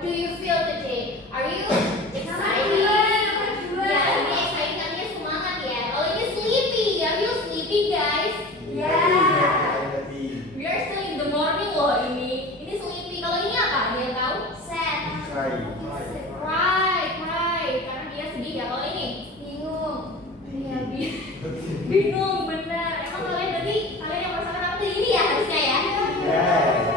What do you feel today? Are you excited? Ya, ini excited artinya semangat ya. Kalau ini sleepy, are you sleepy guys? We are still in the morning loh ini. Ini sleepy. Kalau ini apa? Ada yang tahu? Sad. Cry. Karena dia sedih ya. Kalau ini bingung. Iya, bingung benar. Emang kalian yang merasakan apa tuh ini ya harusnya ya?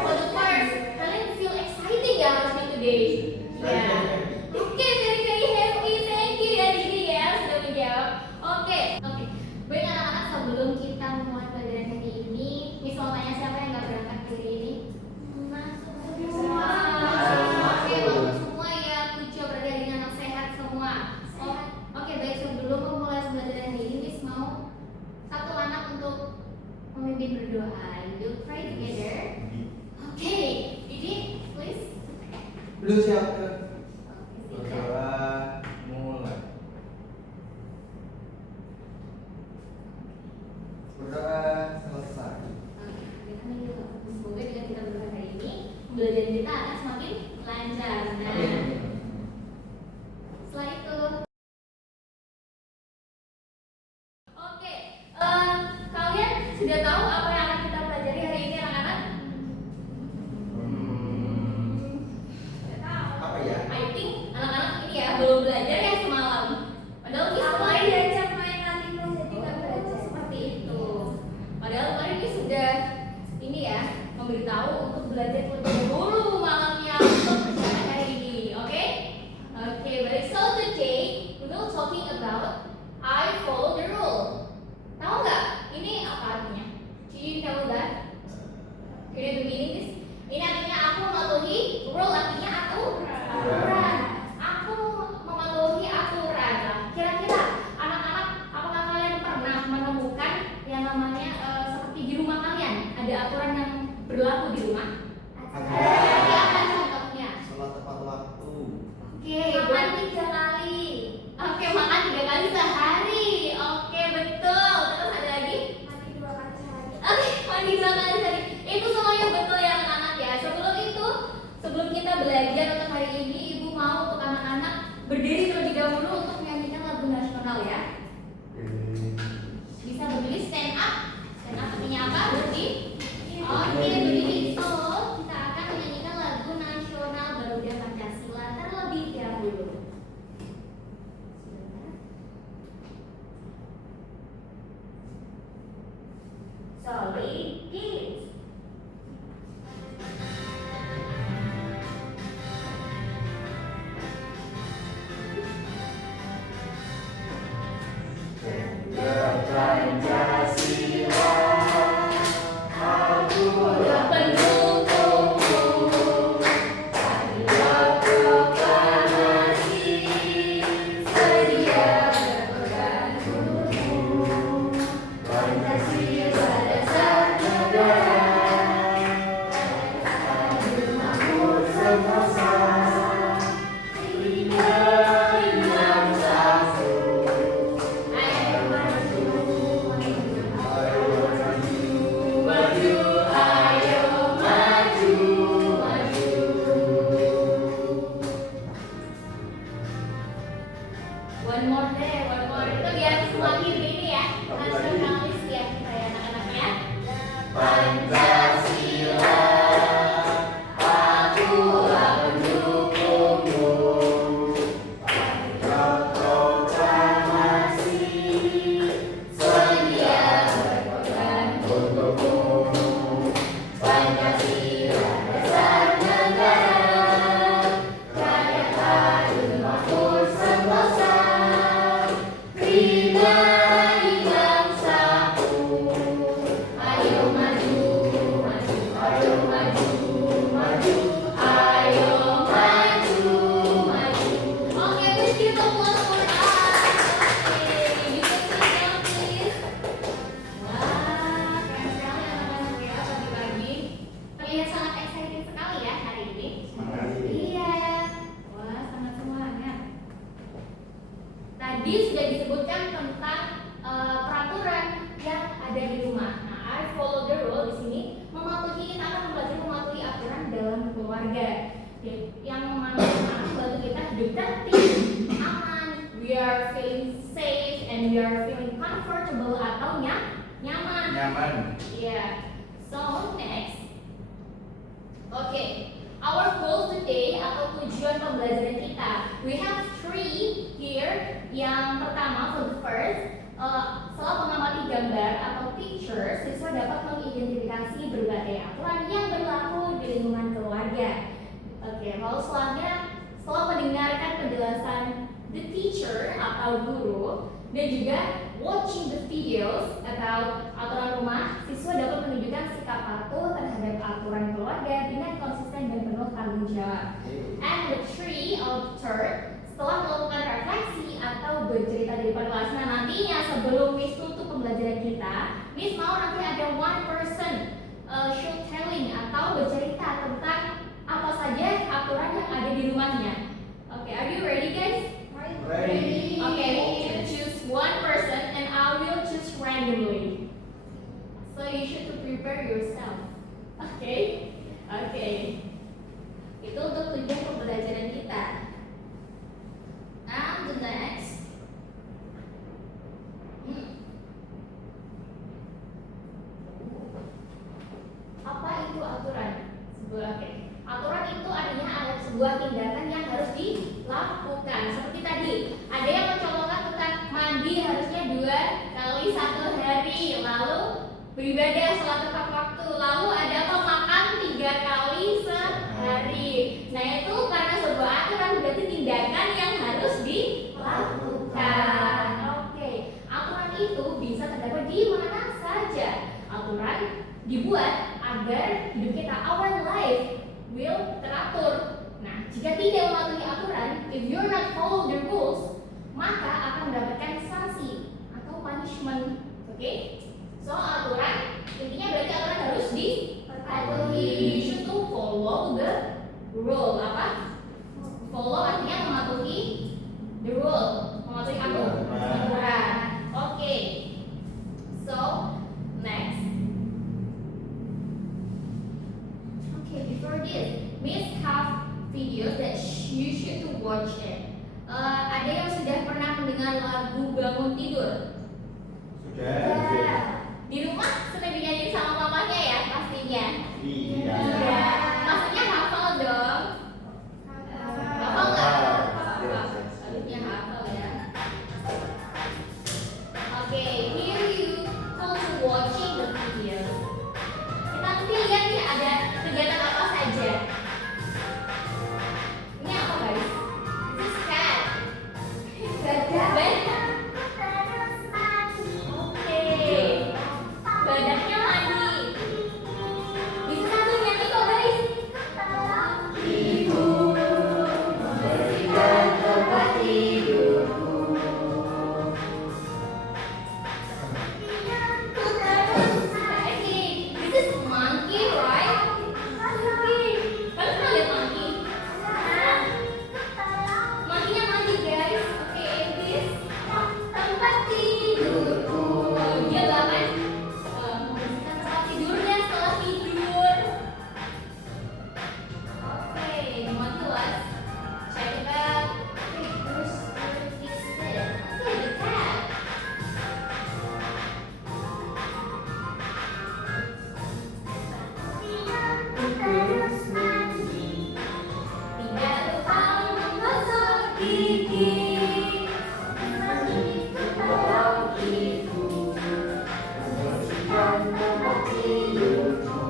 For the first, kalian feel exciting ya harusnya today. Ya. Oke, very happy. Thank you ya Didi ya sudah menjawab. Oke. Baik anak-anak, sebelum kita memulai pelajaran hari ini, Miss mau tanya siapa yang nggak berangkat hari ini? Masuk semua. Oke, bagus semua ya. Puji berarti hari ini anak sehat semua. Oke, baik sebelum memulai pelajaran hari ini, Miss mau satu anak untuk memimpin berdoa. We'll pray together. Oke, Didi, please. Belum siap ke? Oke, Berdoa mulai. Berdoa selesai. Semoga dengan kita berdoa hari ini, belajar kita akan semakin lancar. Nah, setelah itu, oke, kalian sudah tahu apa yang akan kita pelajari hari ini anak-anak? Sudah tahu. Apa ya? I think anak-anak ini ya belum belajar ya semalam. Padahal kita kemarin diajak main latihan jadi nggak belajar seperti itu. Padahal kemarin ini sudah ini ya memberitahu untuk belajar terlebih dahulu malamnya untuk perjalanan hari ini. Oke? Oke, baik. So today we will talking about I follow the rule. Tahu nggak? Ini apa artinya? Do you know that? You know the meaning is? Ini artinya aku mematuhi rule, artinya aturan. Aku mematuhi aturan. Nah, kira-kira anak-anak, apakah kalian pernah menemukan yang namanya seperti di rumah kalian ada aturan yang berlaku di rumah? Ada. Apa contohnya? Sholat tepat waktu. Oke, makan 3 kali. Oke, makan 3 kali sehari. Oke, betul. Terus ada lagi? Mandi 2 kali sehari. Oke, mandi 2 kali sehari. Itu semuanya betul ya anak-anak ya. Sebelum itu, sebelum kita belajar untuk hari ini, Ibu mau untuk anak-anak berdiri terlebih dahulu untuk menyanyikan lagu nasional ya. Bisa berdiri, stand up. Stand up artinya apa? Berdiri. Oke, berdiri. So, kita akan menyanyikan lagu nasional Garuda Pancasila terlebih dahulu. Sorry, kids. One more day, one more. Itu biar semakin ini ya, nasionalis ya kita ya anak-anak ya. Pancasila, akulah pendukungmu. Proklamasi, sedia berkorban untukmu. Pancasila dasar negara, rakyat adil makmur sentosa. Tadi sudah disebutkan tentang peraturan yang ada di rumah. Nah, I follow the rule di sini mematuhi, kita akan belajar mematuhi aturan dalam keluarga. Yang mana productive, aman, we are feeling safe, and we are feeling comfortable atau nyaman. Nyaman. Yeah. So next, okay, our goals today atau tujuan pembelajaran kita, we have 3 here. Yang pertama, for the first, setelah mengamati gambar atau picture, siswa dapat mengidentifikasi berbagai aturan yang berlaku di lingkungan keluarga. Oke, lalu selanjutnya, setelah mendengarkan penjelasan the teacher atau guru dan juga watching the videos about aturan rumah, siswa dapat menunjukkan sikap patuh terhadap aturan keluarga dengan konsisten dan penuh tanggung jawab. And the third, setelah melakukan refleksi atau bercerita di depan kelas, nah nantinya sebelum Miss tutup pembelajaran kita, Miss mau nanti ada one person show telling atau bercerita tentang apa saja aturan yang ada di rumahnya. Okay, are you ready guys? Ready. Okay, choose one person and I will choose randomly. So you should to prepare yourself. Okay? Okay. Itu untuk tujuan pembelajaran kita. And the next. Apa itu aturan? Aturan itu artinya ada sebuah tindakan yang harus dilakukan. Seperti tadi, ada yang mencontohkan tentang mandi harusnya 2 kali 1 hari, lalu beribadah sholat tepat waktu, lalu ada apa makan 3 kali sehari. Nah itu karena sebuah aturan berarti tindakan yang harus dilakukan. Oke, aturan itu bisa terdapat di mana saja. Aturan dibuat agar hidup kita, our life will teratur. Nah, jika tidak mematuhi aturan, if you're not follow the rules, maka akan mendapatkan sanksi atau punishment. Oke? So aturan intinya berarti aturan harus dipatuhi. You should to follow the rule. Apa? Follow artinya mematuhi the rule, mematuhi aturan. Oke. So next. Before this, Miss have videos that you should to watch it. Ada yang sudah pernah mendengar lagu bangun tidur? Sudah. Di rumah sering dinyanyiin sama mamanya ya pastinya. Iya. Maksudnya hafal dong. Hafal nggak? Harusnya hafal ya. Oke, here you go to watching the videos. Kita nanti lihat ya ada kegiatan apa saja. Ini apa guys? This is cat. Badak. Oke. Badaknya mandi. Bisa satu nyanyi kok guys. Ibu membersihkan tempat tidurku. This is monkey, right? Monkey. Kalian pernah lihat monkey? Monkey-nya mandi guys. Oke, this tempat tidurku. Dia bahkan membersihkan tempat tidurnya setelah tidur. Oke, the monkey was check it out. Okay, where is it? Okay, the cat. Tidak lupa menggosok gigi. Kalau ibu membersihkan tempat tidurku.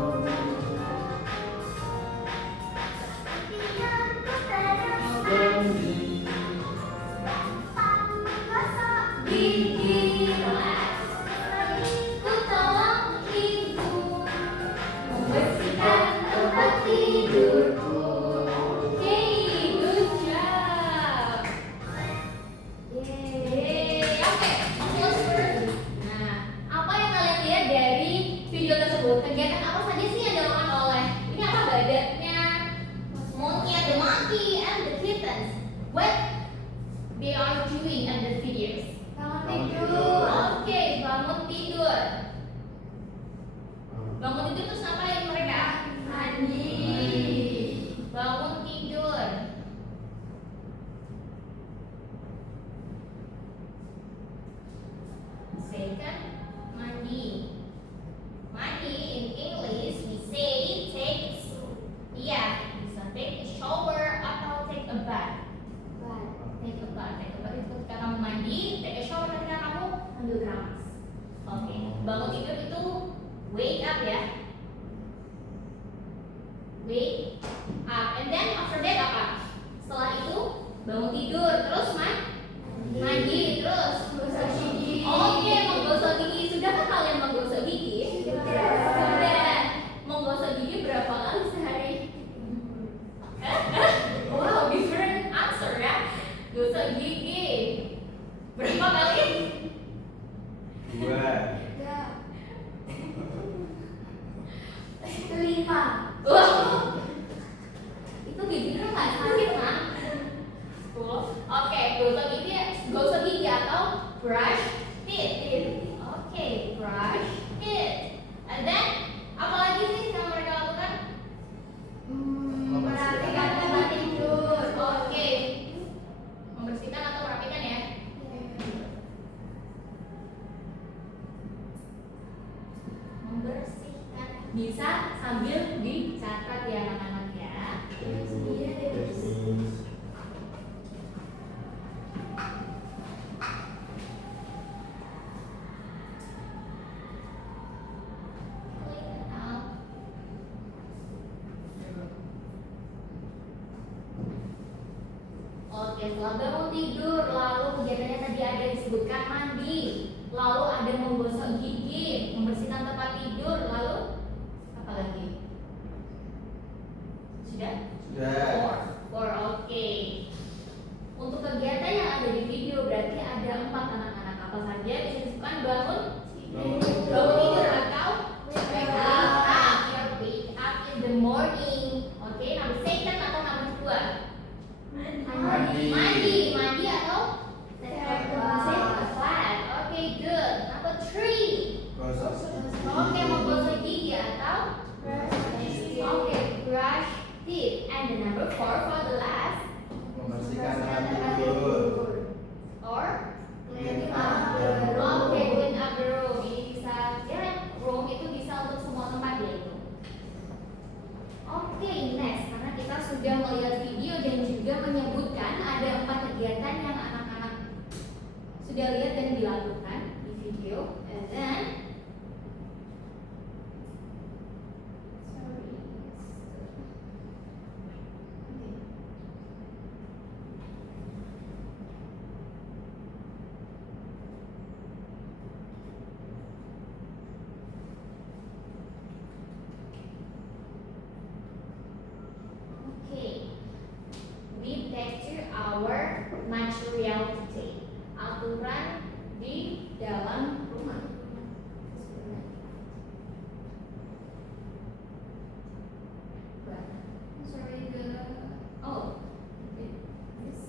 Gigi, relax. Ku tolong ibu membersihkan tempat tidurku. Yay, good job. Yeay. Oke, close first. Nah, apa yang kalian lihat dari video tersebut? Kegiatan apa saja sih yang dilakukan oleh ini apa badaknya, monyet, the monkey, and the kittens? What they are doing at the videos? Bangun tidur. Oke, bangun tidur. Bangun tidur terus ngapain mereka? Mandi. Bangun tidur. bangun tidur itu wake up ya. Wake up. And then after that apa? Setelah itu bangun tidur, terus mandi, terus Gosok gigi. Oke, menggosok gigi. Sudahkah kalian menggosok gigi? Sudah. Menggosok gigi berapa kali sehari? Wow, different answer ya. Gosok gigi berapa kali? 2. 5. Wow. Itu giginya nggak sakit kan? Oke, gosok gigi atau brush teeth. Oke, brush teeth. And then apa lagi sih yang mereka lakukan? Merapikan tempat tidur. Oke, membersihkan atau merapikan ya. Membersihkan bisa sambil dicatat ya anak-anak ya. Clean out. Oke, setelah bangun tidur, lalu kegiatannya tadi ada disebutkan mandi, lalu ada menggosok gigi, membersihkan tempat tidur, lalu apa lagi? Sudah? Sudah. Four, oke. Untuk kegiatan yang ada di video berarti ada 4 anak-anak. Apa saja? Bisa disebutkan bangun tidur atau wake up. Wake up in the morning. Oke, number second atau number 2? Mandi atau take a bath. Oke, good. Number 3. Gosok Oke, menggosok gigi atau oke, brush teeth. And the number 4 for the last membersihkan tempat tidur. or Clean up the room. oke, clean up the room. Ini bisa ya, room itu bisa untuk semua tempat ya itu. Oke, next karena kita sudah melihat video dan juga menyebutkan ada 4 kegiatan yang anak-anak sudah lihat dan dilakukan di video. And then okay, we back to our material today. Aturan di dalam rumah. Sorry, oh, this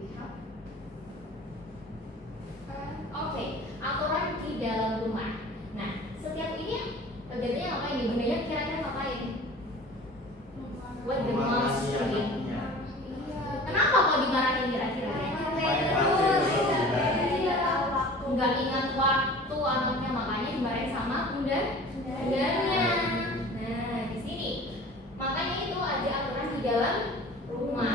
we have. Oke, aturan di dalam rumah. Nah, setiap ini kegiatannya apa ini? Bundanya kira-kira ngapain? What the most Memarahi anaknya. Kenapa kok dimarahin kira-kira? Nggak ingat waktu anaknya, makanya dimarahin sama bundanya. Nah, di sini makanya itu ada aturan di dalam rumah.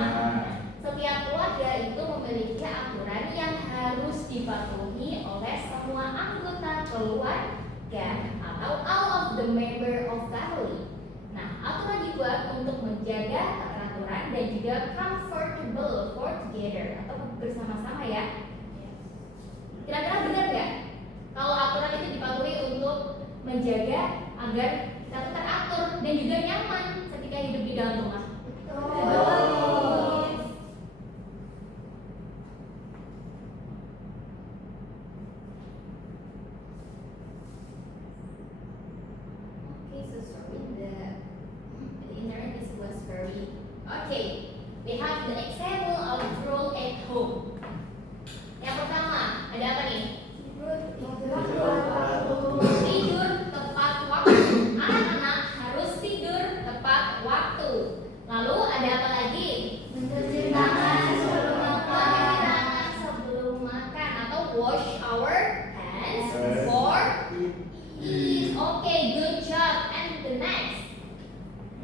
Setiap keluarga itu memiliki aturan yang harus dipatuhi oleh semua anggota keluarga atau all of the member of family. Nah, aturan dibuat untuk menjaga peraturan dan juga comfortable for together atau bersama-sama ya. Kira-kira benar nggak? Kalau aturan itu dipatuhi untuk menjaga agar kita tetap teratur dan juga nyaman ketika hidup di dalam rumah. Okay, so sorry, the internet was very okay. We have the example of rule at home. Yang pertama, ada apa nih? Tidur tepat waktu. Anak-anak harus tidur tepat waktu. Lalu ada apa lagi? Mencuci tangan sebelum makan. Mencuci tangan sebelum makan atau wash our hands before eat. Okay, good job. And the next,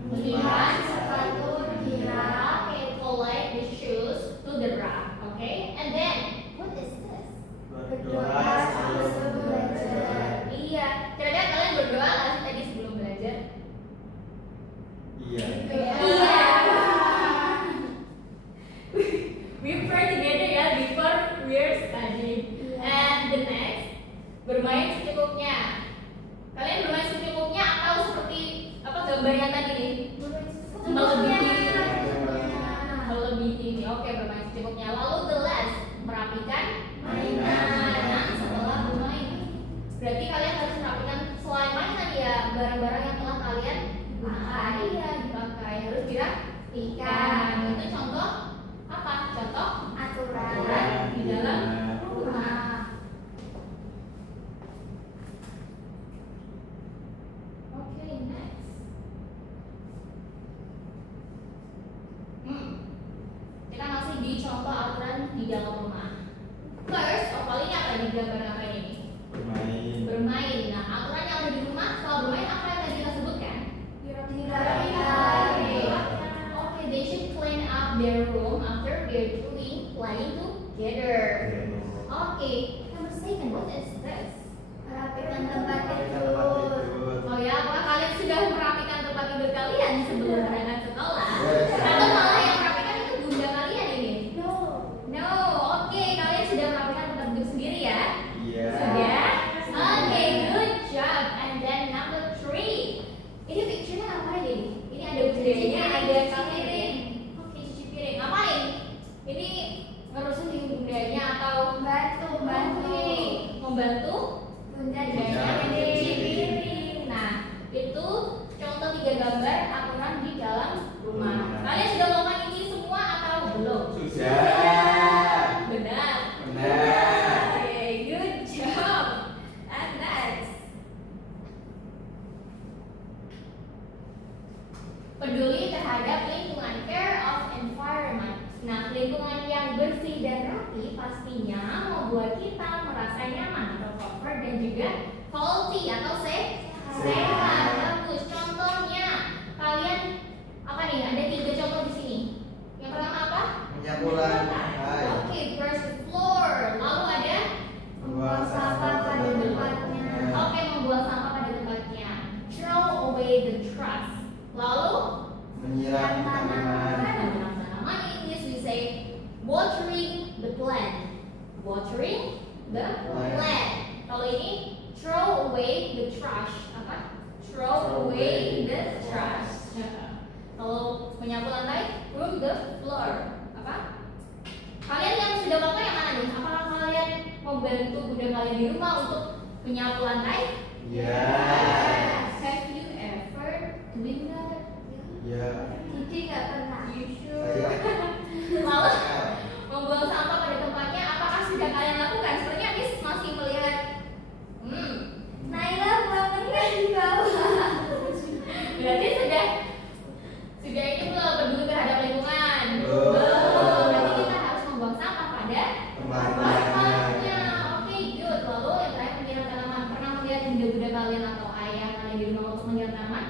Lihat sepatu di rak. okay, collect the shoes to the rack. Okay, and then what is this? Berdoa sebelum belajar. Iya, dirapikan. Itu contoh apa? Contoh Aturan di dalam rumah. Oke, next. Kita masih di contoh aturan di dalam rumah. First, ini apa di gambar apa ini? Bermain. Bermain. Nah, aturan yang ada di rumah kalau bermain apa yang tadi kita sebutkan? Dirapikan. Okay, they should clean up their room after they're doing playing together. Okay, number second, what is this? Merapikan tempat Tempat tidur. tidur. Oh ya, apakah kalian sudah merapikan tempat tidur kalian sebelum berangkat sekolah? Yes. Atau malah yang merapikan itu bunda kalian ini? No. No, oke, kalian sudah merapikan tempat tidur sendiri ya? Iya. Sudah? Oke, good job. And then number 3. Ini picture-nya apa ini? Ini ada bundanya, ada piring. Oke, cuci piring. Ngapain? Ini ngerusuhin bundanya atau Bantu. membantu Bunda bundanya jangan mencuci cuci piring. Nah, itu contoh 3 gambar aturan di dalam rumah. Kalian sudah melakukan ini semua atau belum? Sudah. Benar. Benar. Oke, good job. And next. Peduli terhadap lingkungan, care of environment. Nah, lingkungan yang bersih dan rapi pastinya membuat kita merasa nyaman atau comfort dan juga healthy atau sehat. Bagus. Contohnya, kalian apa nih? Ada 3 contoh di sini. Yang pertama apa? Menyapu lantai. Oke, brush the floor. Lalu ada Buang sampah pada tempatnya. oke, membuang sampah pada tempatnya. Throw away the trash. Lalu Menyiram tanaman. menanam tanaman. In English we say watering the plant. Watering the plant. Kalau ini throw away the trash. Apa? Throw away the trash. Kalau menyapu lantai, broom the floor. Apa? Kalian yang sudah melakukan yang mana nih? Apakah kalian membantu bunda kalian di rumah untuk menyapu lantai? Yes. Have you ever doing that? Ya. Cici nggak pernah. You Saya. sure? Lalu membuang sampah pada tempatnya, apakah sudah kalian lakukan? Sepertinya Miss masih melihat. Naila pulang di bawah. Berarti sudah ini belum peduli terhadap lingkungan. Belum. Berarti kita harus membuang sampah pada Tempatnya. tempatnya. Oke, good. Lalu yang terakhir menyiram tanaman. Pernah melihat bunda-bunda kalian atau ayah kalian di rumah untuk menyiram tanaman?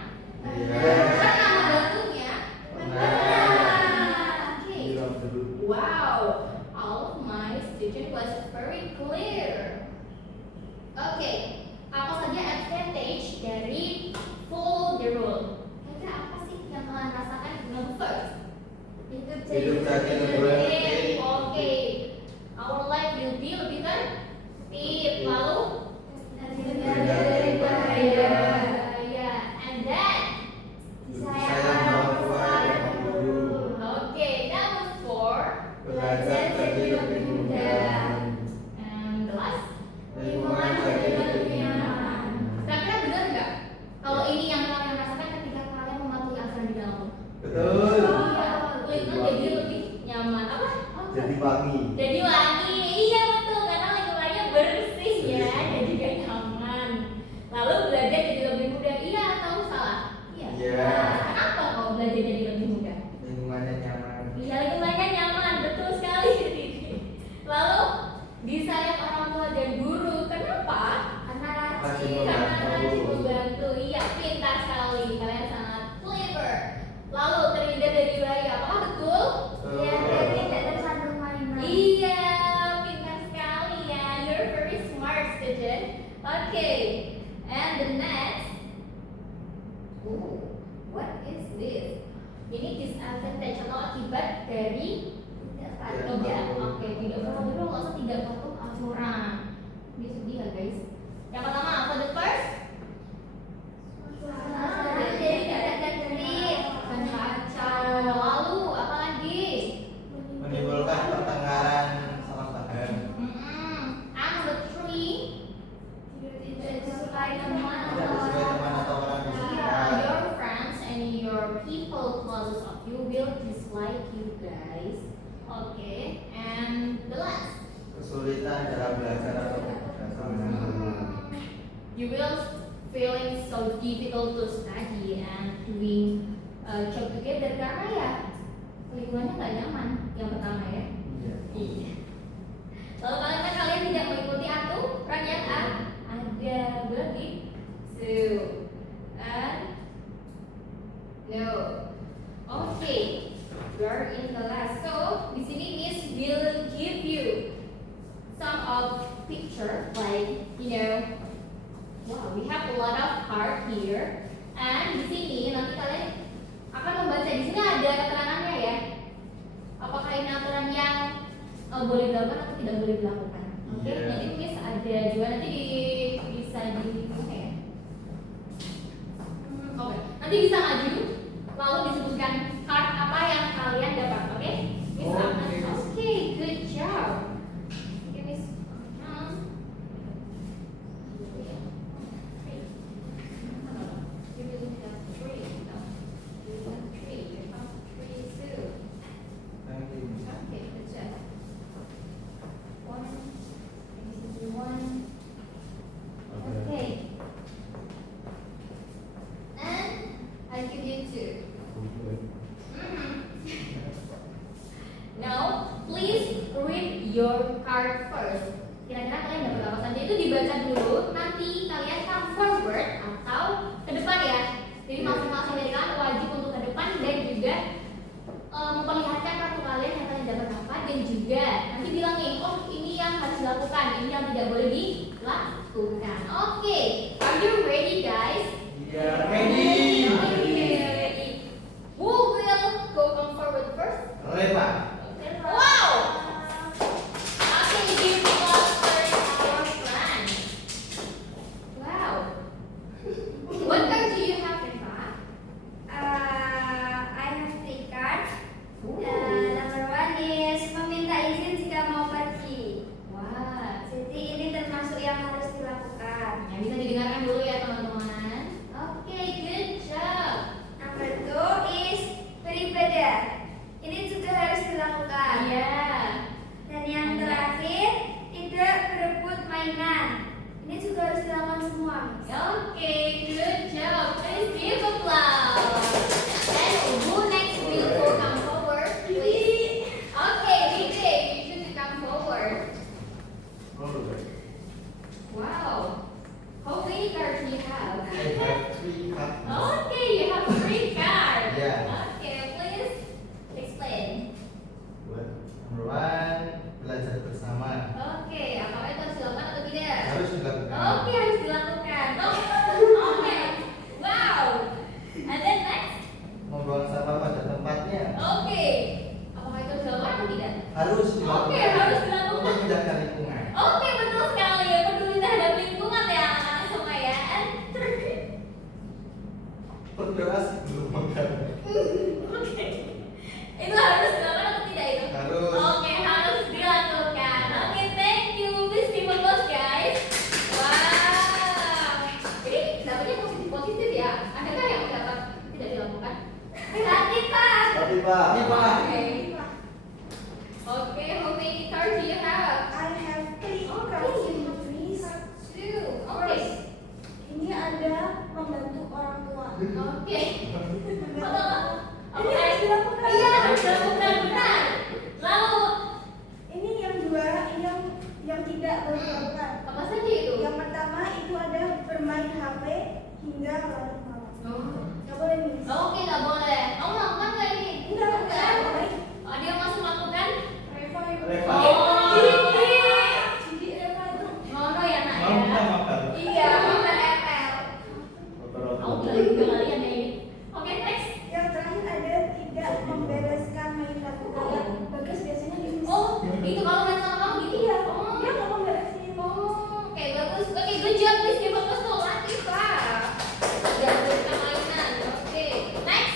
Yes. Pernah membantunya? Pernah. Oke. Siram dulu. Wow, all of my student was very clear. Oke, apa saja advantage dari follow the rule? Kira-kira apa sih yang kalian rasakan? Number first, Hidup Hidup jadi lebih tertib. Oke, our life will be lebih tertib. Lalu terhindar dari bahaya. bahaya. And then, Sayang orang tua yang guru. oke, number 4. Belajar jadi lebih mudah. And the last. Lingkungan jadi lebih nyaman. Kira-kira benar nggak? Kalau ini yang kalian rasakan ketika kalian mematuhi aturan di dalam rumah. Betul. Iya, lingkungan jadi lebih nyaman. Apa? Jadi wangi. Jadi wangi. Iya betul, karena lingkungannya bersih ya dan juga nyaman. Lalu belajar jadi lebih mudah. Iya atau salah? Iya. Kenapa kau belajar jadi lebih mudah? Lingkungannya nyaman. Iya, lingkungannya nyaman, betul sekali. Lalu disayang orang tua dan guru. Kenapa? Karena Rajin rajin. Karena membantu. rajin membantu. Iya, pintar sekali. Kalian sangat clever. Lalu terhindar dari bahaya. Apakah betul? Ya, biar tidak tersandung mainan. Iya, pintar sekali ya. You're very smart student. Okay, and the next. Oh, what is this? Ini disadvantage atau akibat dari tidak. Oke, tidak patuh. Nggak usah tidak patuh aturan. Ini sedih ya guys. Yang pertama apa the first? Suasana jadi tidak tertib. Dan kacau. Lalu apa lagi? Menimbulkan pertengkaran salah paham. And number 3. Tidak disukai teman Tidak atau disukai orang. teman atau orang di Yeah, sekitar. your friends and your people closest like you guys. Okay, and the last. Kesulitan dalam belajar atau bersama dengan guru. You will feeling so difficult to study and doing job together karena ya lingkungannya nggak nyaman yang pertama ya. Iya. Lalu kalau kalian tidak mengikuti aturan yang ada berarti so and no. Okay, we are in the last. So di sini Miss will give you some of picture like wow, we have a lot of part here. And di sini nanti kalian akan membaca. Di sini ada keterangannya ya. Apakah ini aturan yang boleh dilakukan atau tidak boleh dilakukan? Oke, nanti Miss ada juga nanti bisa di ya. Oke, nanti bisa maju lalu disebutkan card apa yang kalian dapat. Oke, Miss akan. Oke, good job. Oke, Miss. Now, please read your card first. Kira-kira kalian dapat apa saja itu dibaca dulu. Nanti kalian come forward atau ke depan ya. Jadi masing-masing dari kalian wajib untuk ke depan dan juga memperlihatkan kartu kalian yang kalian dapat apa dan juga nanti bilangin, oh ini yang harus dilakukan, ini yang tidak boleh dilakukan. Oke, are you ready guys? Yeah, ready. Okay, ready. Who will go come forward first? Reva. Wow! Okay, give us first our plan. Wow. What card do you have, Reva? I have 3 cards. Number 1 is meminta izin jika mau pergi. Wah. Jadi ini termasuk yang harus dilakukan. Ya, bisa didengarkan dulu ya teman-teman. Oke, good job. Number 2 is beribadah. Ini juga harus dilakukan. Iya. Dan yang terakhir, tidak berebut mainan. Ini juga harus dilakukan semua. Oke, good job. Please give applause. And who next will go come forward, please? Okay, DJ, you should come forward. Wow. How many cards do you have? I have 3 cards. Okay, you have 3 cards. Yeah. Okay, please explain. Number 1, belajar bersama. Oke, apakah itu harus dilakukan atau tidak? Harus dilakukan. Oke, harus dilakukan. Oke. Wow. And then next. Membuang sampah pada tempatnya. Oke. Apakah itu harus dilakukan atau tidak? Harus dilakukan. Oke, harus dilakukan. Untuk menjaga lingkungan. Oke, betul sekali. Peduli terhadap lingkungan ya anak-anak semua ya. And Berdoa sebelum makan. Oke. Itu harus dilakukan atau tidak itu? Harus. Oke, harus dilakukan. Oke, thank you. Please give applause guys. Wow. Jadi dapatnya positif ya. Adakah yang dapat tidak dilakukan? Hati Pak. Tapi Pak. Oke. Oke, how many cards do you have? I have 3 Oke. cards in my list. 2. Oke. Ini ada membantu orang tua. Oke. Ini Oke. harus dilakukan. Iya, harus dilakukan benar. Lalu Ini yang 2, yang tidak boleh dilakukan. apa saja itu? Yang pertama itu ada bermain HP hingga larut malam. Nggak boleh nih. Oke, nggak boleh. Kamu melakukan nggak ini? Enggak. Oh, dia masih melakukan? Reva. Oh. Jadi Reva itu Ngono ya nak Mau kita ya? makan. Iya, makan ML. Beberapa. Kamu bilang juga kalian ya ini. Oke, next. yang terakhir ada tidak membereskan mainan. Kalau Bagas biasanya gitu. Oh, itu kalau main sama kamu gitu? Iya. Oh. Dia nggak memberesin. Oh, oke bagus. Oke, good job. Please give applause to Latifah. Ya, bereskan mainan. Oke, next.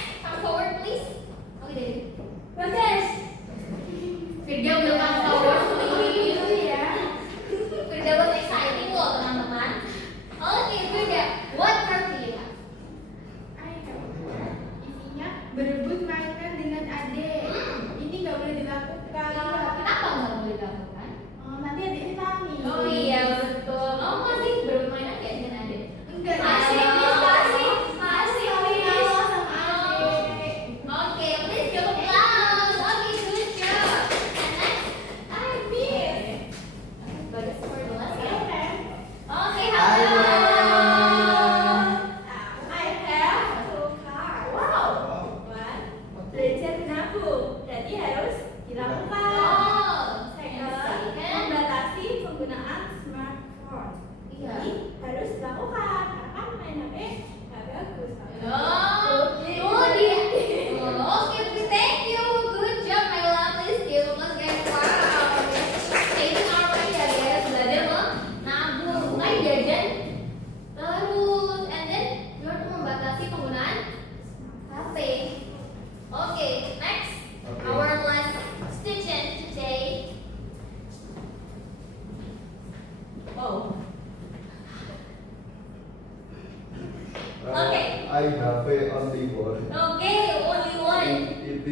It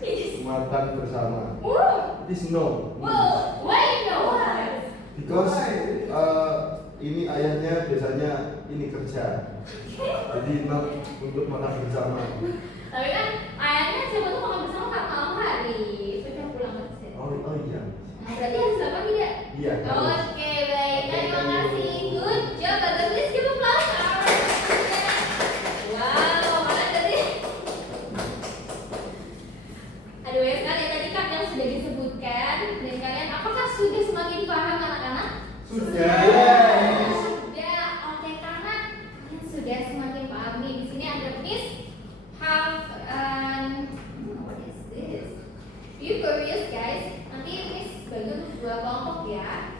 is makan bersama. Wow. It is no. Wow. Why no? Because ini ayahnya biasanya ini kerja. Jadi not untuk makan bersama. Tapi kan ayahnya siapa tuh makan bersama kan malam hari. Sudah pulang kerja. Oh iya. Nah, berarti harus apa tidak? Iya. Oke, baik. Terima kasih. Good job. Bagus. Please give applause. Wow, mana tadi? Aduh, ya sekali tadi kan yang sudah disebutkan dan kalian apakah sudah semakin paham anak-anak? Sudah. Sudah. Oke, karena kalian sudah semakin paham nih. Di sini ada Miss have what is this? You curious guys? Nanti Miss bagi untuk dua kelompok ya.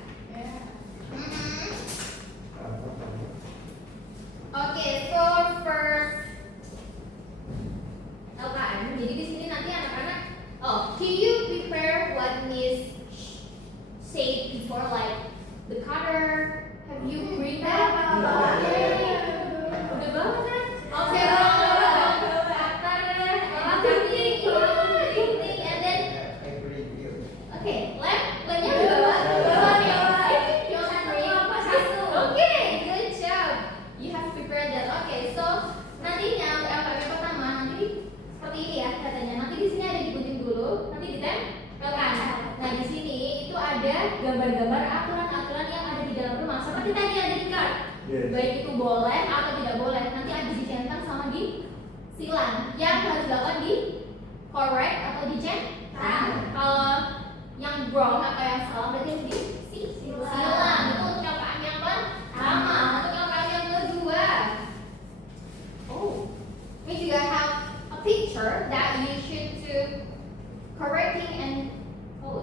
Oke, so first LKM. Jadi di sini nanti anak-anak, can you prepare what Miss said before, like the cutter? Have you read that? Udah banget kan? Oke, and then okay, lemnya di bawah. Okay, good job. You have prepared that. Okay, so nantinya untuk LKM pertama nanti seperti ini ya katanya. Nanti di sini ada digunting dulu, nanti ditempelkan. Nah di sini itu ada gambar-gambar aturan-aturan yang ada di dalam rumah. Seperti tadi ada di card. Yes. Baik itu boleh atau tidak boleh. Nanti ada dicentang sama di silang. Yang harus dilakukan di correct atau dicentang. Kalau yang wrong atau yang salah berarti harus di silang. Itu untuk LKM yang pertama. Untuk LKM yang kedua, we juga have a picture that you should to correcting and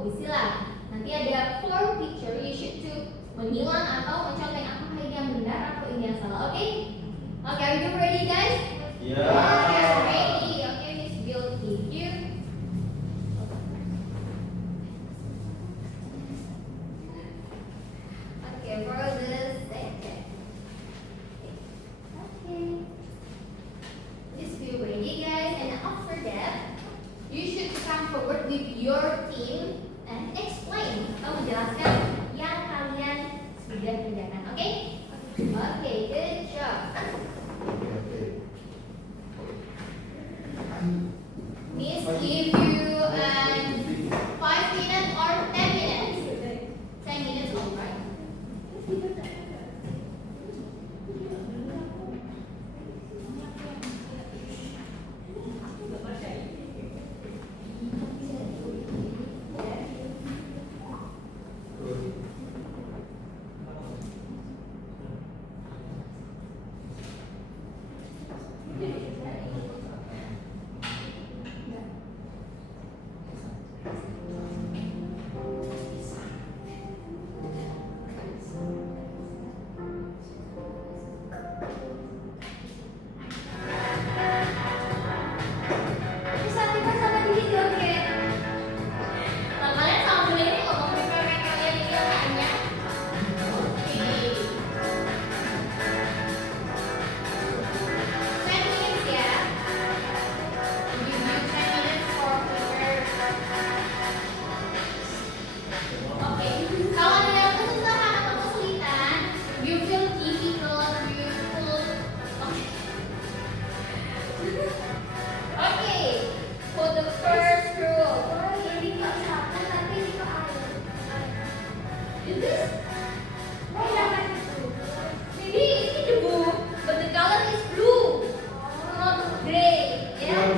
disilang. Nanti ada 4 picture you should to menyilang atau mencontek apakah ini yang benar atau ini yang salah. Oke? Oke, are you ready guys? Yeah. Okay, ready. Okay, Miss Bill, thank you. Okay, for the second. Okay. Please be ready guys, and after that you should come forward with your team and explain atau menjelaskan yang kalian sudah kerjakan. Oke? Okay, good job. Miss give you 5 minutes or 10 minutes. 10 minutes, alright. Bisa tiba sama di video oke. Nah, kalian sama bener ini loh, prepare kalian ini LKM-nya. Oke. 10 minutes ya. Give you 10 minutes for prepare. Oke. Kalau ada yang kesusahan atau kesulitan, you feel difficult, you feel okay. For the first rule. Ini kok satu tapi ini kok air. Is this? Oh, jangan itu. Maybe ini debu, but the color is blue, not gray. Yeah.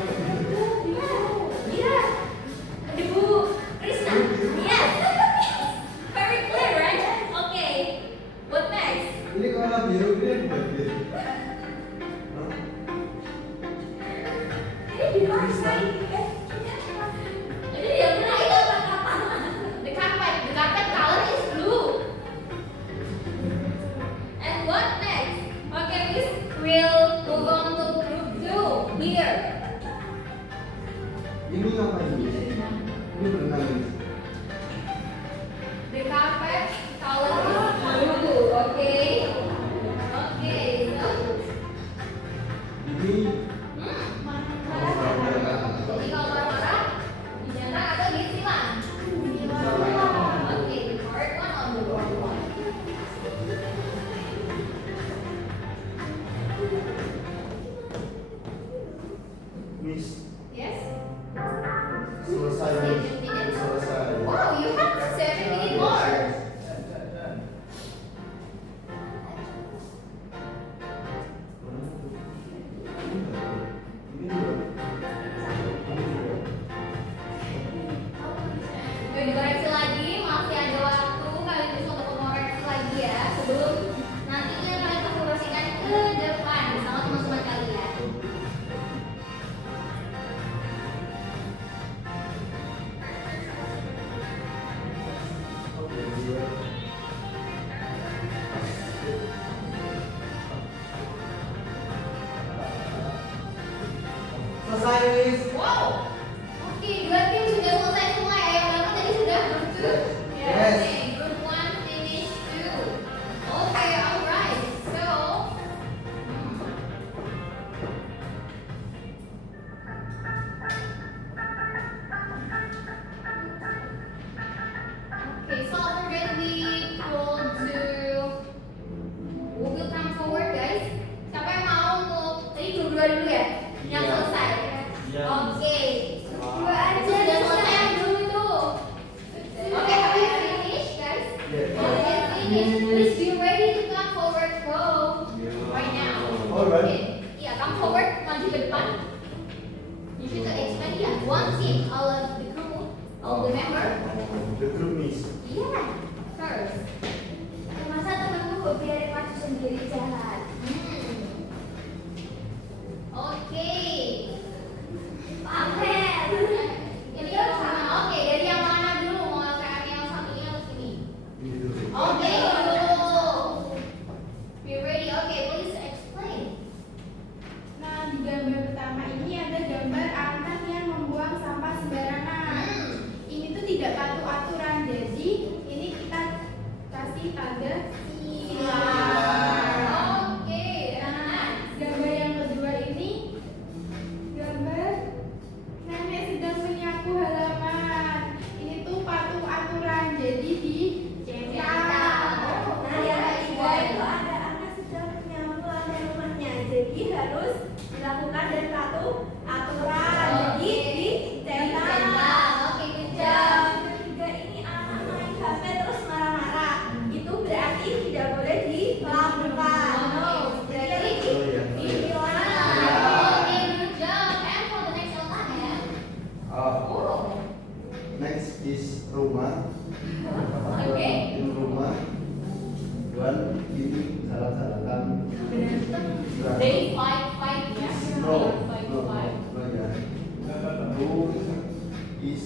Yeah. Debu Krishna. Yes. Very clear, right? Okay. What next? Ini warna biru ini bagus. Ini di luar saya. Ini yang mana itu? The carpet. The carpet color is blue. And what next? Okay, we'll move on to group 2 here. Ini apa ini? Ini berenang ini. The carpet color is blue. Okay. Okay. So, Ini jadi kalau minutes. Selesai. Wow, you have 7 minutes more. Mau dikoreksi lagi, masih ada waktu kalian bisa untuk mengoreksi lagi ya sebelum nantinya kalian konsultasikan ke depan sama teman-teman kalian. Selesai, Miss. Wow. Oke, 2 tim sudah selesai semua ya. Yang berapa tadi sudah group 2? Yes. Oke, group 1 finish 2. Oke, alright. So, okay, so after that we will come forward guys. Siapa yang mau untuk tadi group 2 dulu ya? Yang Iya. selesai. Iya. Oke. Dua Itu aja sudah selesai bisa. yang dulu itu. Oke, have you finished guys? Yes. Okay, finish. Please be ready to come forward, go. Right now. Alright. Okay. Yeah, come forward, maju ke depan. You should explain yeah, one team, all of the crew, all the member. The group, Miss. Yeah, first. Masa temanku biarin maju sendiri jalan. Oke. Pamer. Ini yang sama. Oke, dari yang mana dulu? Mau yang satunya atau sini? Ini dulu. Oke, dulu. Be ready. Okay, please explain. Nah, di gambar pertama ini ada gambar anak yang membuang sampah sembarangan. Ini tuh tidak patuh aturan, jadi ini kita kasih tanda silang. Oke, Nah, gambar yang kedua ini gambar nenek sedang menyapu halaman. Ini tuh patuh aturan, jadi dicentang. Nah, yang ketiga itu ada anak sedang menyapu lantai rumahnya. Jadi harus dilakukan dan patuh aturan. Jadi dicentang. Oke, good job. Yang ketiga ini anak main HP terus marah-marah. Itu berarti tidak boleh dilakukan. No, berarti Oh, iya. dilarang. Oke, good job. And for the next alternate. Oh, Next is rumah. oke. In rumah. Dan ini salah-salahkan. Day 5 ya. No, Five, no, five. no, ya. Who is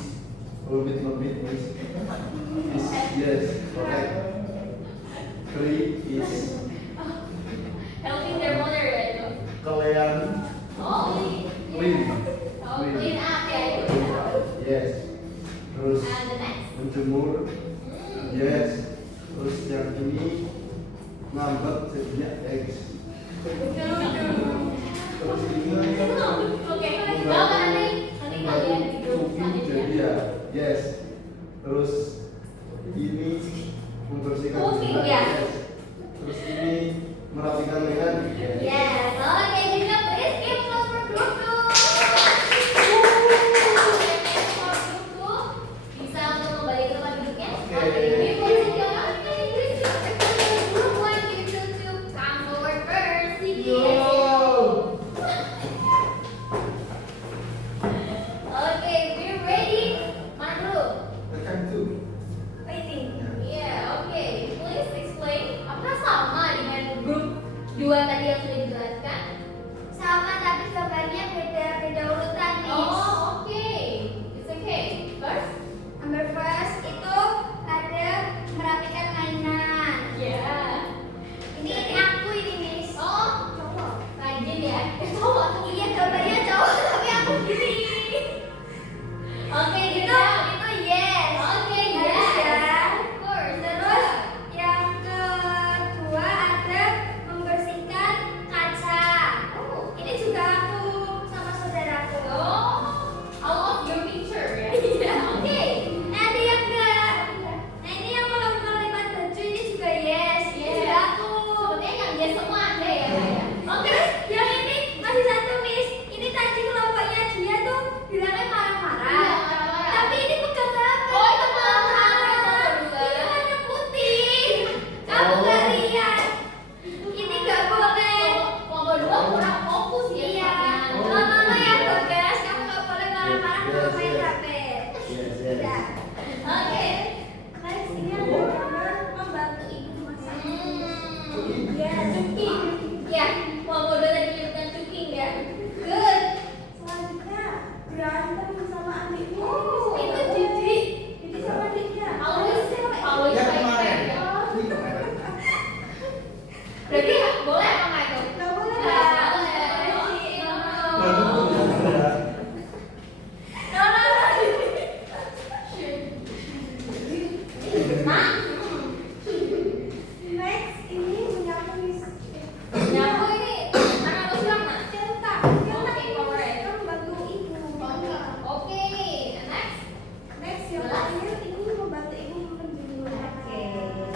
lebih Miss. Is yes, correct. 3 is Helping their mother ya itu. kalian Oh, clean. oh, clean up ya itu. Yes. Terus And the next. menjemur. Hmm. Yes. Terus yang ini ngambek setiap eggs. Terus ini Oke, bapak nanti kalian di grup cuci jadi selanjutnya. ya. Yes. Terus ini membersihkan Cooking, mainan, ya. yes. Terus ini merapikan mainan. Yes. Yes, oke, juga please give applause for group 2. Bisa untuk kembali ke tempat duduknya. Oke. Before you go on, please group 1, group 2, come forward first. Oke, be ready. Mana dulu? Tekan tuh. Waiting. Iya, oke. Please explain. Apakah sama dengan grup 2 tadi yang sudah dijelaskan? sama main HP. Yes, Udah. yes. Oke. Next ini ada gambar membantu ibu masak. Ya, Cooking. Ya, mau bodoh tadi bukan cooking ya. Good. selanjutnya berantem sama adiknya. Oh, itu Didi. Jadi sama adiknya. Always Ya like kemarin. that ya. Ini kemarin. Berarti boleh apa nggak itu? Nggak boleh. Nggak boleh. Lalu No. ada No, no, no. Nah, Next ini menyapu nyapu ini anak atau silang, Nak? centak. Oke, correct. Kan membantu ibu. Oke, next. Next yang terakhir ini membantu ibu menjemur.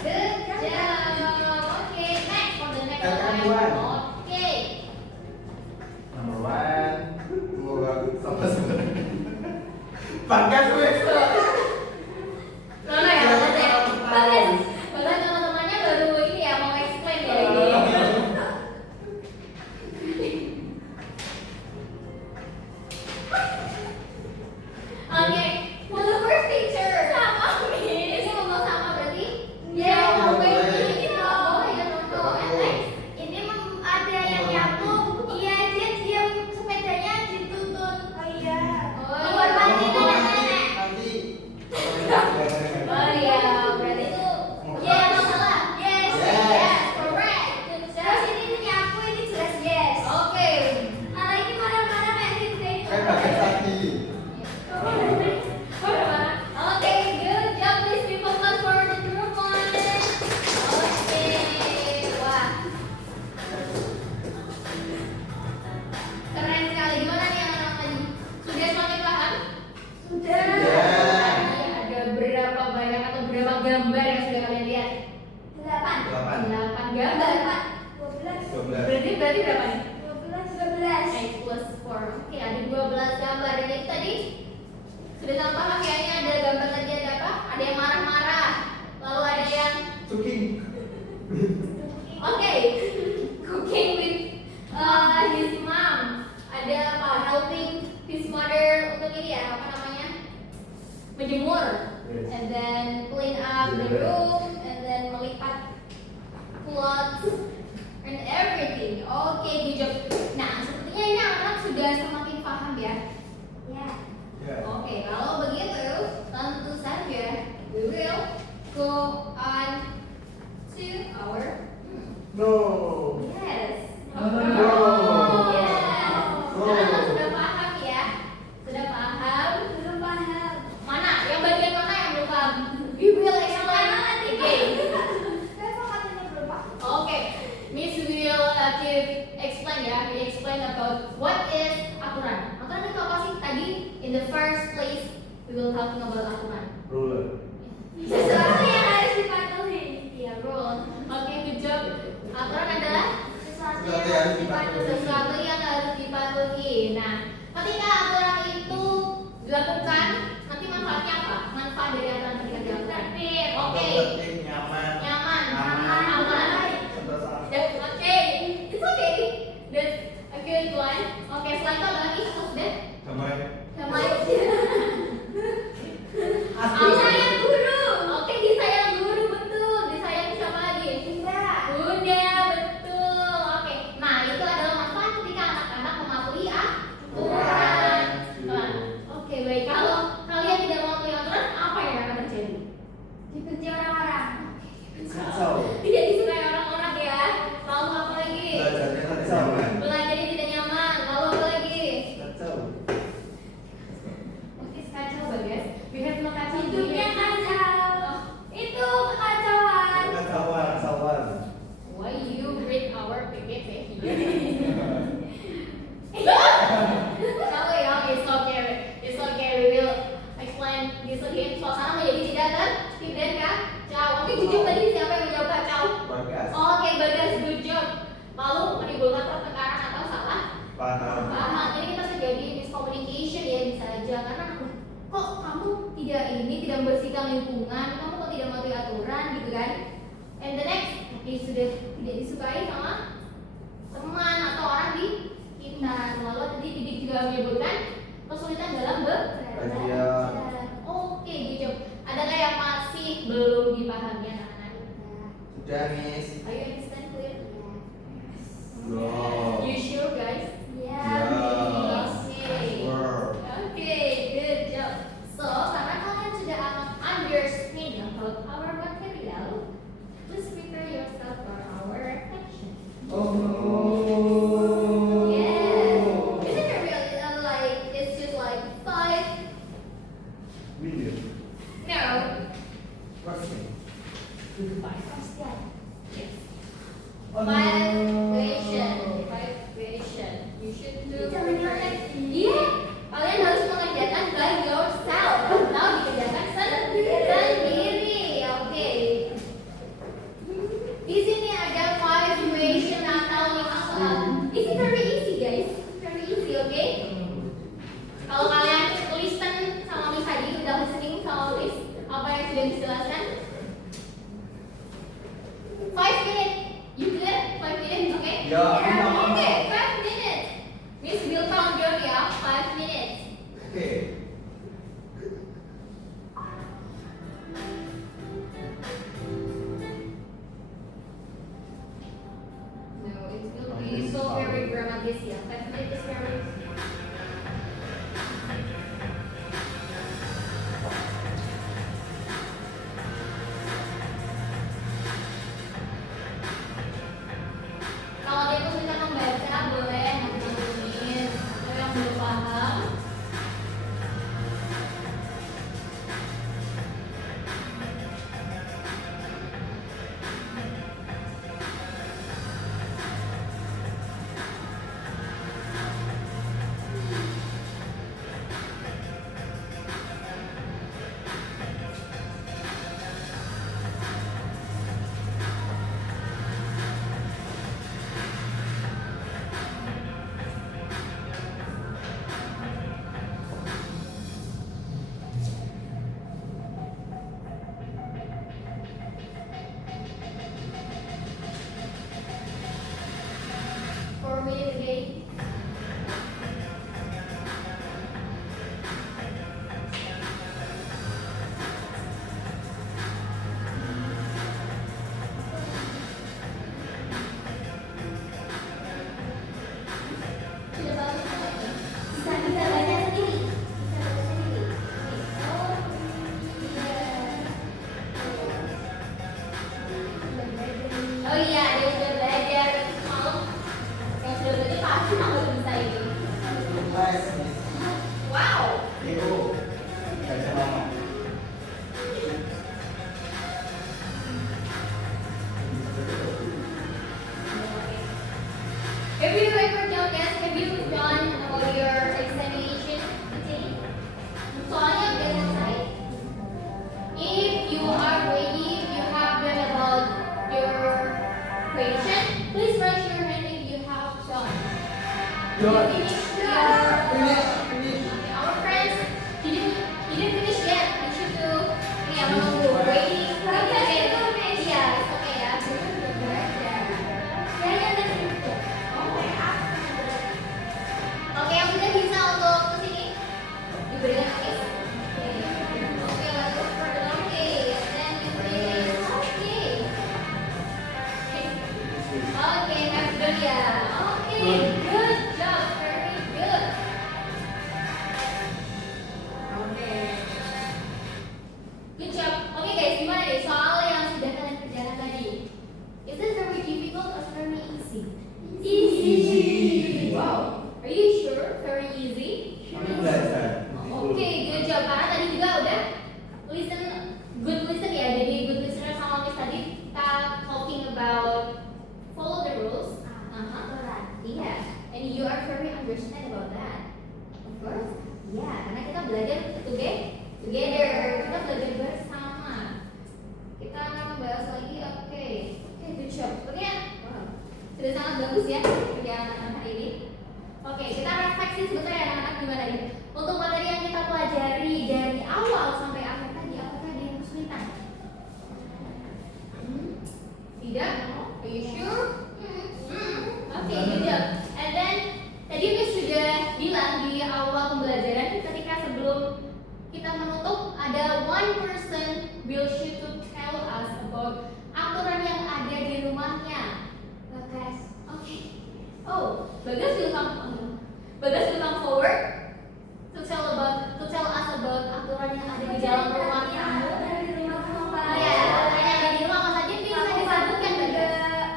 Good job. Oke, next for the next Kan one. one. Oke. Number one. Semoga sama sebenarnya. Pangkas wes. Mana ya? Bagus. Bahkan teman-temannya baru ini ya mau explain ya ini. Oke, for the first picture sama ini ngomong sama berarti? Ya, Nggak boleh boleh. ini boleh ya Nono. And next, Ini ada yang nyapu. Iya, dia sepedanya dituntun. Oh iya. Menghormati nenek-nenek. Nanti. Oh iya, berarti itu yes, salah. Yes, Yes. yes, correct. Good Terus job. ini nyapu, ini jelas yes. Oke. Kalau ini marah-marah kayak gitu kayak Kan pakai kaki. Okay, good job. Please be focused for the group one. Okay, wah. Keren sekali. Gimana nih anak-anak tadi? Sudah semakin paham? Sudah. Tadi ada berapa banyak atau berapa gambar yang sudah kalian lihat? 8. 8. 8 gambar. 12. 12. Berarti berapa nih? 12. 8 plus 4. Oke, ada 12 gambar. Dan itu tadi sudah sama paham ya? Ini ada gambar tadi ada apa? Ada yang marah-marah. Lalu ada yang Cooking. oke, cooking with his mom. Ada apa? Helping his mother untuk ini ya, apa namanya? Menjemur. Yes. And then clean up the room and then melipat clothes and everything. Oke, good job. Nah, sepertinya ini anak-anak sudah semakin paham ya. Ya. Ya. Oke, kalau begitu tentu saja we will go on to our No. yes. No. Yes. No. Anak-anak sudah paham ya? Sudah paham? Belum paham. Mana? Yang bagian mana yang belum paham? We will explain again. Kenapa katanya belum paham? Okay, Miss will explain ya. We explain about what is aturan. Aturan itu apa sih? Tadi in the first place we will talking about aturan. Ruler. Sesuatu yang harus dipatuhi. Iya, bro. Oke, good job. Aturan adalah Sesuatu Sesuatu yang yang harus harus dipatuhi. sesuatu yang harus dipatuhi. Nah, ketika aturan itu dilakukan, nanti manfaatnya apa? Manfaat dari aturan ketika dilakukan. Oke. Tertib, nyaman. Nyaman, Aman. aman. Sentosa. Oke, it's okay. That's a good one. Oke, selain itu ada lagi atau sudah? Damai. Damai. Asli. Disayang guru. Oke, disayang guru betul. Disayang siapa lagi? Bunda. Bunda, betul. Oke, nah itu adalah manfaat ketika anak-anak mematuhi aturan. Nah, oke, baik. Kalau kalian tidak mematuhi aturan, apa yang akan terjadi? Dibenci orang-orang. Kacau. Tidak disukai orang-orang ya. Lalu apa lagi? Belajarnya tidak nyaman. Belajarnya tidak nyaman. Lalu apa lagi? Kacau. Oke, kacau bagus. We have no kacau. Hidupnya kacau. Itu kekacauan. Kacauan. Kacauan. Why you read our PPT here? Oke, it's okay. It's okay. We will explain this again. Suasana menjadi tidak tertib dan kacau. Oke, jujur tadi siapa yang menjawab kacau? Bagas. Oke, bagus, good job. Lalu menimbulkan pertengkaran atau salah Paham. paham. Jadi kita terjadi miscommunication ya bisa aja karena kok kamu tidak membersihkan lingkungan, kamu kok tidak mematuhi aturan gitu kan? And the next, sudah tidak disukai sama teman atau orang di kita. Lalu tadi Didik juga menyebutkan kesulitan dalam Kajian. Oke, good job. Adakah yang masih belum dipahami anak-anak? Sudah, Miss. Are you understand clear? No. You sure, guys? Yeah. Okay. Sure. Okay, good job. So, karena kalian sudah understand about our material, please prepare yourself for our reflection. Oh no. Yeah. Isn't it really like it's just like 5? Minute. No. Question. 5 question. Yes. Oh, no. 5 question. 5 question. You should do. Iya. Kalian harus mengerjakan by yourself atau dikerjakan sendiri. Oke. Di sini ada 5 question atau 5 soal. This is very easy, guys. Very easy, oke? Kalau kalian listen sama Miss tadi, udah listening sama Miss, apa yang sudah dijelaskan? 5 minutes. You clear? 5 minutes kita menutup, ada one person will should to tell us about aturan yang ada di rumahnya. Bagas. Oke. Oh, Bagas will come forward to tell us about aturan yang ada di dalam rumah kamu. Dari rumah kamu, Pak. Ya, aturan yang ada di rumah apa saja bisa disebutkan, Bagas.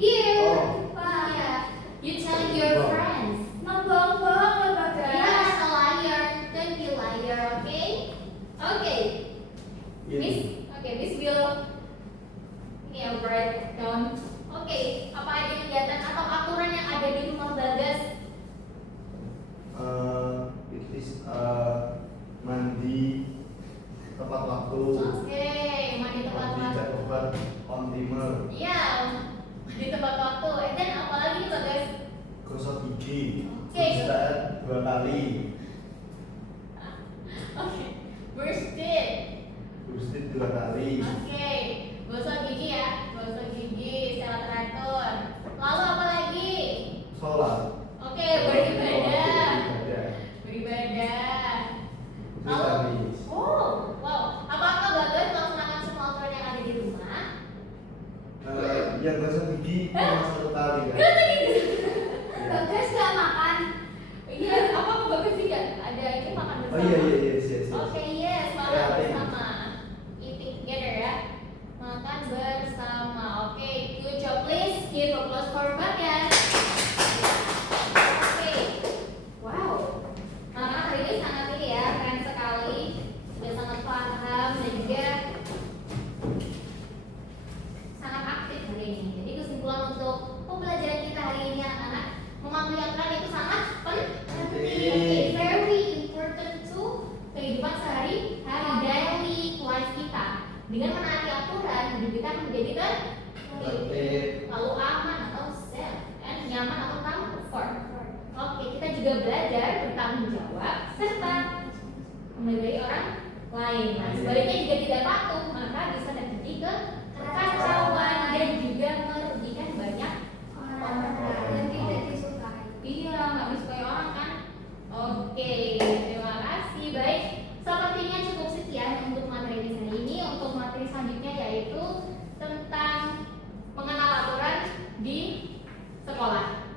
Here. Oh. Pak. Yeah. You tell your friends. Membohong loh, Bagas. Yes, a liar. Don't be liar, okay? Okay. Miss will ini ya write down. Oke, apa aja kegiatan atau aturan yang ada di rumah Bagas? It is mandi tepat waktu. Oke, mandi tepat Mandi waktu. cepat on timer. Iya, di tepat waktu. Dan apa lagi nih Bagas? Gosok gigi. Oke. Istirahat 2 kali. Oke, birthday. Bersihin 2 kali. Oke, gosok gigi ya, gosok gigi secara teratur. Lalu apa lagi? Sholat. Oke, beribadah. Beribadah. Beribadah. Lalu, Vitamin. oh, wow. Apakah Bagas melaksanakan semua aturan yang ada di rumah? Yang gosok gigi cuma 1 kali kan. Ya. Bagas nggak makan. Iya, apa Bagas tidak? Ada ini makan bersama. Oh iya. Oke, yes, makan Ya, bersama. Eating together ya. Makan bersama. Oke, good job. Please give applause for Bagas. Oke, wow. Anak-anak hari ini sangat ini ya, keren sekali. Sudah sangat paham dan juga sangat aktif hari ini. Jadi kesimpulan untuk pembelajaran kita hari ini anak-anak, mematuhi aturan itu sangat penting. Very important to kehidupan sehari-hari, daily life kita. Dengan menaati aturan, hidup kita menjadi tertib, lalu aman atau safe, dan nyaman atau comfort. Oke, kita juga belajar bertanggung jawab serta menghargai orang lain. Nah, sebaliknya jika tidak patuh, maka bisa terjadi kekacauan dan juga merugikan banyak orang Dan tidak disukai. Iya, nggak disukai orang kan? Oke, terima kasih. Baik, sepertinya cukup sekian untuk materi hari ini. Untuk materi selanjutnya yaitu tentang mengenal aturan di sekolah.